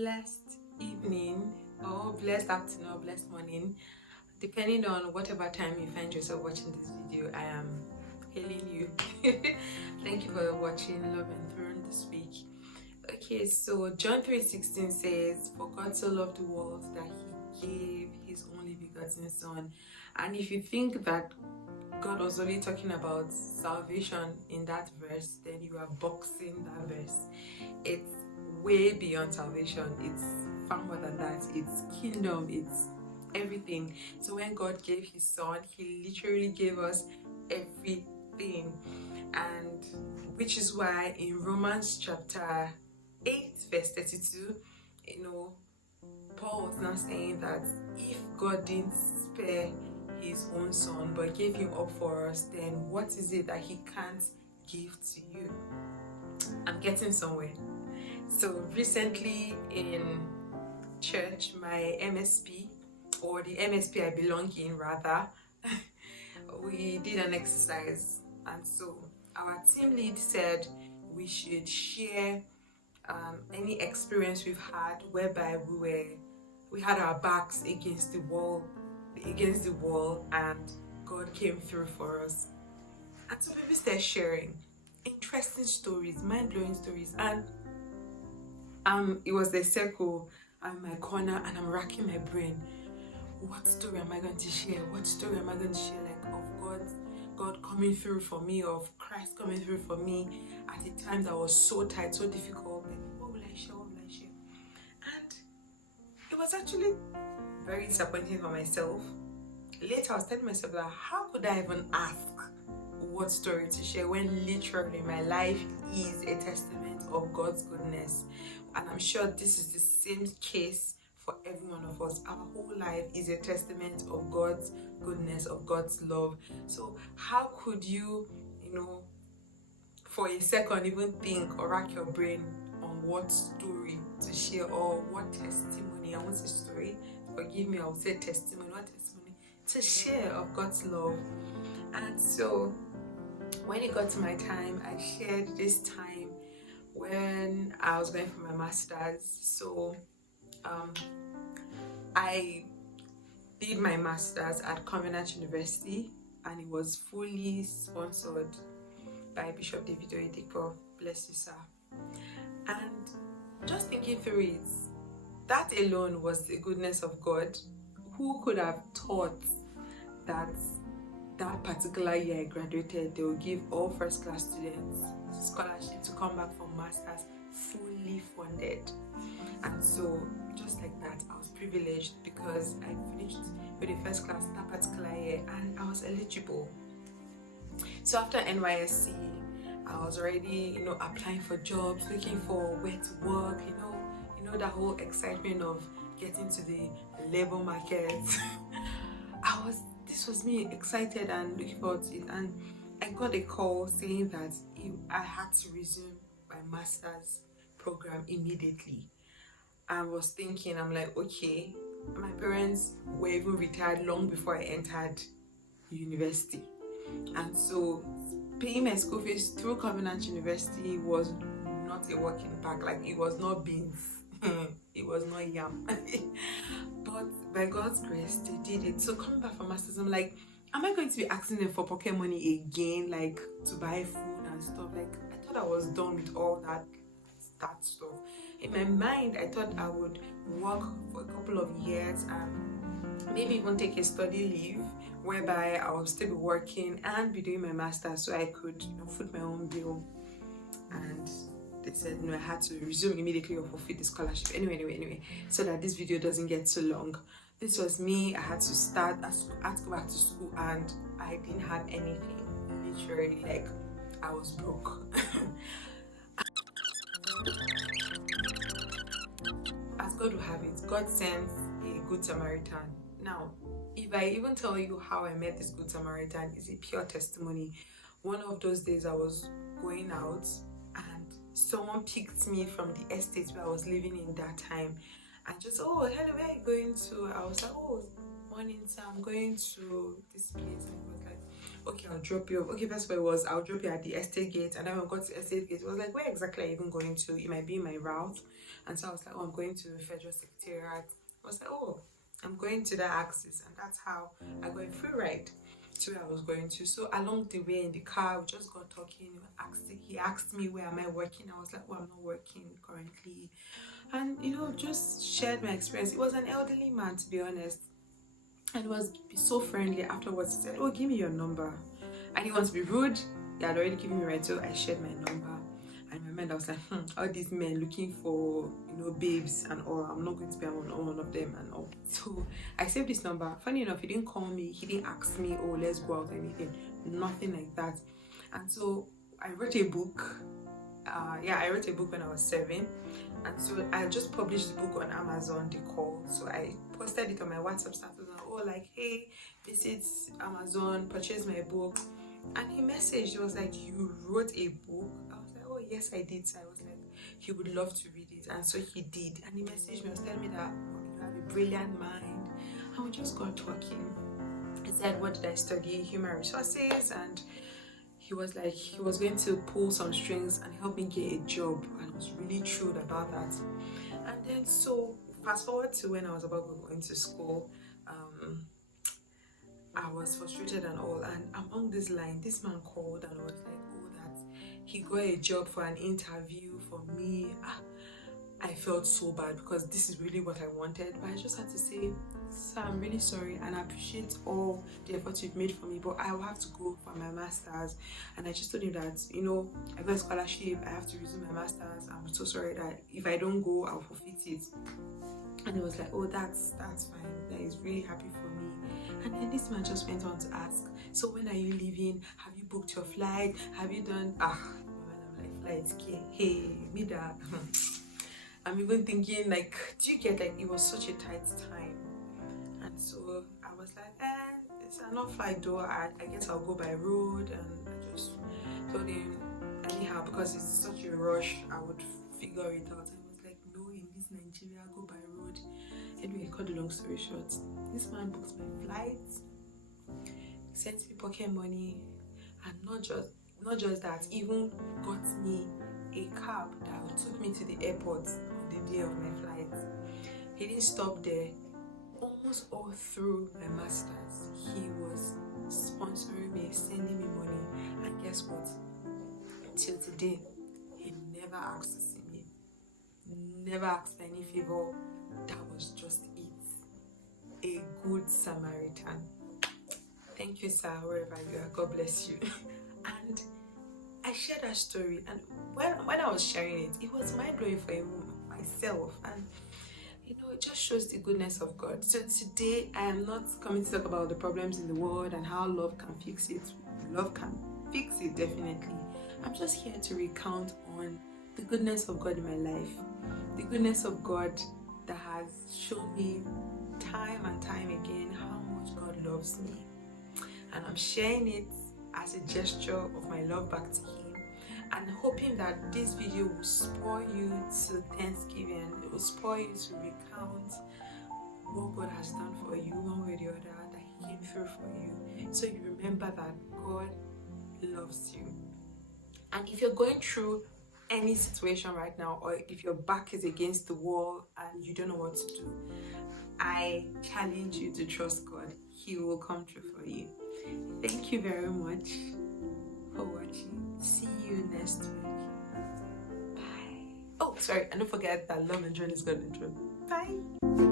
blessed evening, or blessed afternoon, or blessed morning, depending on whatever time you find yourself watching this video. I am hailing you. Thank you for watching Love Enthroned this week. Okay, so John 3:16 says, "For God so loved the world that he gave his only begotten son." And if you think that God was only talking about salvation in that verse, then you are boxing that verse. It's way beyond salvation. It's far more than that. It's kingdom. It's everything. So when God gave his son, he literally gave us everything. And which is why in Romans chapter 8 verse 32, Paul was now saying that if God didn't spare his own son but gave him up for us, then what is it that he can't give to you? I'm getting somewhere. So recently in church, my MSP, or the MSP I belong in rather, we did an exercise, and so our team lead said we should share any experience we've had whereby we had our backs against the wall and God came through for us. And so people started sharing interesting stories, mind-blowing stories, and it was the circle. I'm in my corner and I'm racking my brain. What story am I going to share? What story am I going to share, like of God coming through for me, of Christ coming through for me at a time that was so tight, so difficult? Like, what will I share? And it was actually very disappointing for myself. Later I was telling myself that how could I even ask what story to share when literally my life is a testament of God's goodness. And I'm sure this is the same case for every one of us. Our whole life is a testament of God's goodness, of God's love. So how could you, for a second even think or rack your brain on what story to share or what testimony? I won't say story, forgive me, I will say testimony. What testimony to share of God's love? And so when it got to my time, I shared this time when I was going for my master's. So I did my master's at Covenant University, and it was fully sponsored by Bishop David Oyedepo. Bless you, sir. And just thinking through it, that alone was the goodness of God. Who could have thought that particular year I graduated, they will give all first-class students scholarship to come back from masters, fully funded? And so just like that, I was privileged because I finished with a first class that particular year and I was eligible. So after NYSC, I was already applying for jobs, looking for where to work, that whole excitement of getting to the labor market. This was me excited and looking forward to it, and I got a call saying that I had to resume my master's program immediately. I was thinking, I'm like, okay, my parents were even retired long before I entered university, and so paying my school fees through Covenant University was not a walk in the park. Like, it was not beans, it was not yam. But by God's grace, they did it. So coming back from masters, I'm like, am I going to be asking them for pocket money again, like to buy food and stuff? Like, I thought I was done with all that stuff. In my mind, I thought I would work for a couple of years and maybe even take a study leave whereby I will still be working and be doing my master's so I could foot my own bill. And they said no, I had to resume immediately or forfeit the scholarship. Anyway, so that this video doesn't get so long. This was me. I had to go back to school and I didn't have anything. Literally, like, I was broke. As God will have it, God sends a good Samaritan. Now, if I even tell you how I met this good Samaritan, it's a pure testimony. One of those days I was going out and someone picked me from the estate where I was living in that time and just, oh, hello, where are you going to? I was like, oh, morning, sir, I'm going to this place. And he was like, okay, I'll drop you. Okay, that's where it was. I'll drop you at the estate gate. And then when I got to estate gate, it was like, where exactly are you even going to? It might be in my route. And so I was like, oh, I'm going to the Federal Secretariat. I was like, oh, I'm going to that axis. And that's how I got a free ride to where I was going to. So along the way in the car, we just got talking. He asked me, where am I working? I was like, oh, I'm not working currently. And, just shared my experience. It was an elderly man, to be honest. And he was so friendly afterwards. He said, oh, give me your number. I didn't want to be rude. He had already given me right, so I shared my number. And in my mind, I was like, all these men looking for, babes and all. I'm not going to be one of them and all. So I saved this number. Funny enough, he didn't call me. He didn't ask me, oh, let's go out or anything. Nothing like that. And so I wrote a book. I wrote a book when I was 7. And so I just published the book on Amazon, The Call. So I posted it on my WhatsApp status. Like, hey, visit Amazon, purchase my book. And he messaged, he was like, you wrote a book? I was like, oh yes, I did. So I was like, he would love to read it. And so he did. And he messaged me, was telling me that, you have a brilliant mind. And we just got talking. He said, what did I study? Human resources. And he was like, he was going to pull some strings and help me get a job. And I was really thrilled about that. And then so fast forward to when I was about going to school. I was frustrated and all, and along this line, this man called and was like, oh, that he got a job for an interview for me. I felt so bad because this is really what I wanted, but I just had to say, sir, I'm really sorry, and I appreciate all the effort you've made for me, but I will have to go for my master's. And I just told him that, I got a scholarship, I have to resume my master's. I'm so sorry that if I don't go, I'll forfeit it. And he was like, oh, that's fine. That is really happy for me. And then this man just went on to ask, so when are you leaving? Have you booked your flight? Have you done? I'm like, flights, hey, me that. I'm even thinking, like, do you get, like, it was such a tight time. And so I was like, it's not flight though. I guess I'll go by road. And I just told him, anyhow, because it's such a rush, I would figure it out. I was like, no, in this Nigeria, go by road. Anyway, cut the long story short, this man books my flights, sent me pocket money, and not just that, even got me a cab that took me to the airport on the day of my flight. He didn't stop there. Almost all through my masters, he was sponsoring me, sending me money, and guess what? Till today, he never asked to see me, never asked for any favor. That was just it. A good Samaritan. Thank you, sir, wherever you are. God bless you. And I shared that story, and when I was sharing it was mind-blowing for myself, and it just shows the goodness of God. So today I am not coming to talk about the problems in the world and how love can fix it. Love can fix it, definitely. I'm just here to recount on the goodness of God in my life, the goodness of God that has shown me time and time again how much God loves me. And I'm sharing it as a gesture of my love back to Him, and hoping that this video will spur you to Thanksgiving. It will spur you to recount what God has done for you one way or the other, that He came through for you, so you remember that God loves you. And if you're going through any situation right now, or if your back is against the wall and you don't know what to do, I challenge you to trust God. He will come through for you. Thank you very much for watching. See you next week. Bye. Oh, sorry, and don't forget that love and joy is God and truth. Bye.